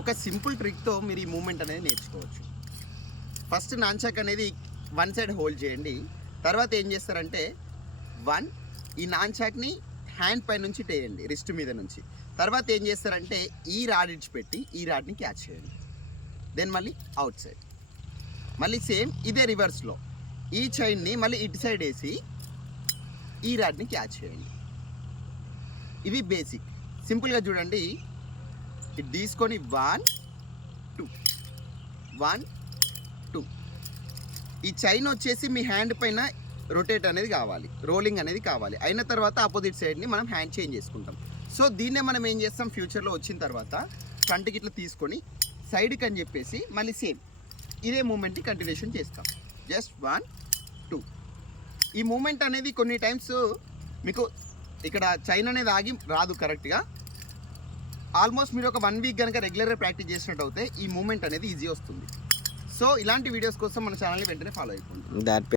ఒక సింపుల్ ట్రిక్తో మీరు ఈ మూమెంట్ అనేది నేర్చుకోవచ్చు. ఫస్ట్ నాన్చాక్ అనేది వన్ సైడ్ హోల్డ్ చేయండి. తర్వాత ఏం చేస్తారంటే ఈ నాన్చాక్ని హ్యాండ్ పై నుంచి టేయండి, రిస్ట్ మీద నుంచి. తర్వాత ఏం చేస్తారంటే ఈ రాడ్ ఇడిచిపెట్టి ఈ రాడ్ని క్యాచ్ చేయండి. దెన్ మళ్ళీ అవుట్ సైడ్, మళ్ళీ సేమ్ ఇదే రివర్స్లో ఈ చైన్ని మళ్ళీ ఇటు సైడ్ వేసి ఈ రాడ్ని క్యాచ్ చేయండి. ఇది బేసిక్. సింపుల్గా చూడండి, ఇది తీసుకొని 1 2 ఈ చైన్ వచ్చేసి మీ హ్యాండ్ పైన రొటేట్ అనేది కావాలి, రోలింగ్ అనేది కావాలి. అయిన తర్వాత ఆపోజిట్ సైడ్ని మనం హ్యాండ్ చేంజ్ చేసుకుంటాం. సో దీన్నే మనం ఏం చేస్తాం, ఫ్యూచర్లో వచ్చిన తర్వాత ఫ్రంట్కి ఇట్లా తీసుకొని సైడ్కి అని చెప్పేసి మళ్ళీ సేమ్ ఇదే మూమెంట్ని కంటిన్యూషన్ చేస్తాం. జస్ట్ 1 2 ఈ మూమెంట్ అనేది కొన్ని టైమ్స్ మీకు ఇక్కడ చైన్ అనేది ఆగి రాదు కరెక్ట్గా. ఆల్మోస్ట్ మీరు ఒక 1 వీక్ కనుక రెగ్యులర్గా ప్రాక్టీస్ చేసినట్టు అయితే ఈ మూమెంట్ అనేది ఈజీ వస్తుంది. సో ఇలాంటి వీడియోస్ కోసం మన ఛానల్ని వెంటనే ఫాలో అయిపోండి.